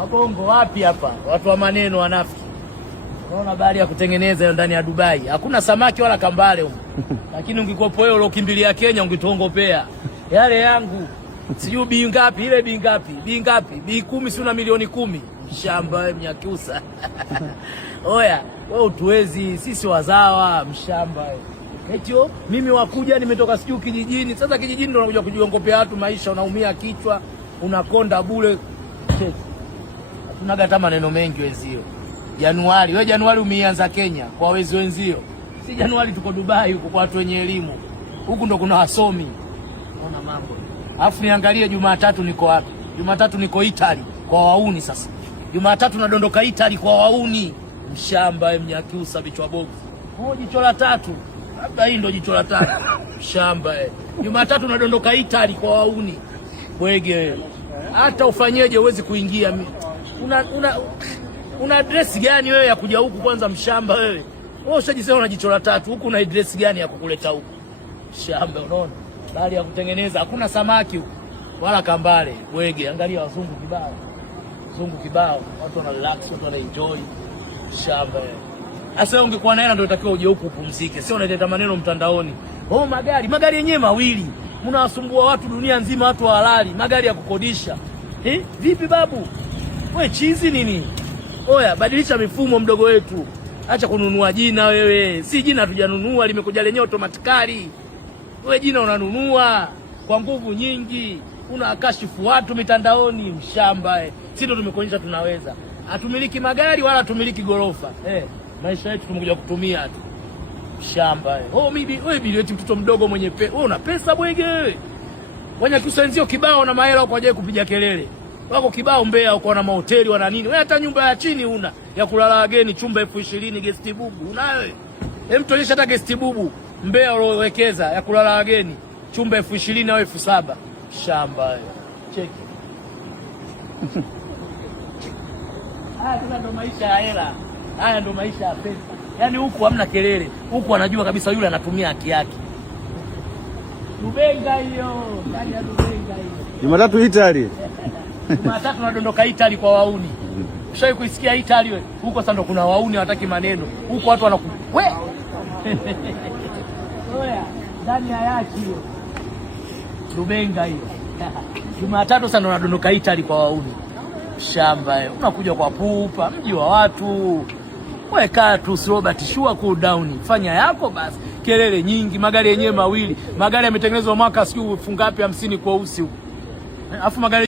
Wabongo wapi hapa? Watu wa maneno wanafiki. Unaona bahari ya kutengeneza ndani ya Dubai. Hakuna samaki wala kambale huko. Lakini ungikopo wewe uliokimbilia Kenya ungitongopea. Yale yangu. Sijui bi ngapi, ile bi ngapi? Bi ngapi? Bi 10 si una milioni 10. Mshamba wewe Mnyakyusa. Oya, wewe utuwezi, sisi wazawa, mshamba wewe. Etio, mimi wakuja nimetoka sijui kijijini. Sasa kijijini ndo unakuja kujiongopea watu maisha, unaumia kichwa, unakonda bure. Tunaga hata maneno mengi wenzio. Januari, wewe Januari umeanza Kenya kwa wezi wenzio. Si Januari tuko Dubai huko kwa watu wenye elimu. Huku ndo kuna wasomi. Unaona mambo. Alafu niangalie Jumatatu niko wapi? Jumatatu niko Italy kwa wauni sasa. Jumatatu nadondoka Italy kwa wauni. Mshamba Mnyakyusa bichwa bovu. Jicho la tatu. Labda hii ndo jicho la tatu. Mshamba Jumatatu nadondoka Italy kwa wauni. Bwege. Hata ufanyeje uwezi kuingia. Una address gani wewe ya kuja huku kwanza mshamba wewe? Wewe ushajisema una jicho la tatu, huku una address gani ya kukuleta huku? Mshamba unaona? Bali ya kutengeneza hakuna samaki huku wala kambale. Bwege, angalia wazungu kibao. Wazungu kibao, watu wana relax, watu wana enjoy. Mshamba wewe. Sasa wewe ungekuwa na hela ndio utakiwa uje huku upumzike. Sio unaleta maneno mtandaoni. Magari yenyewe mawili. Mnawasumbua watu dunia nzima, watu wa halali, magari ya kukodisha. Vipi babu? Wewe chizi nini? Oya, badilisha mifumo mdogo wetu. Acha kununua jina wewe. Si jina tujanunua, limekuja lenyewe automatically. Wewe jina unanunua kwa nguvu nyingi. Unakashifu watu mitandaoni, mshamba Sisi ndo tumekuonyesha tunaweza. Hatumiliki magari wala hatumiliki gorofa. Maisha yetu tumekuja kutumia tu. Mshamba wewe bili eti mtoto mdogo mwenye pesa. Wewe una pesa bwege wewe. Wanyakyusa wenzio kibao na mahela huko hajaye kupiga kelele. Wako kibao Mbeya uko na mahoteli wana nini? Wewe hata nyumba ya chini una ya kulala wageni, chumba 20,000 guest bubu. Unayo wewe? Tuonyesha hata guest bubu Mbeya uliowekeza ya kulala wageni, chumba 20,000 au 7,000. Shamba wewe. Cheki. Haya ndo maisha ya hela. Haya ndo maisha ya pesa. Yaani huku hamna kelele. Huku anajua kabisa yule anatumia haki yake. Dubenga hiyo. Ndani ya Dubenga hiyo. Jumatatu Italy. Jumatatu nadondoka Italy kwa wauni. Ushawahi kuisikia Italy wewe? Huko sasa ndo kuna wauni hawataki maneno. Huko watu wanaku. Oya, ndani ya yaki hiyo. Dubenga hiyo. Jumatatu sasa ndo nadondoka Italy kwa wauni. Shamba unakuja kwa pupa, mji wa watu. Wewe kaa tu Robert, shua cool down. Fanya yako basi. Kelele nyingi, magari yenyewe mawili. Magari yametengenezwa mwaka sio fungapi 50 kwa usi huko. Alafu magari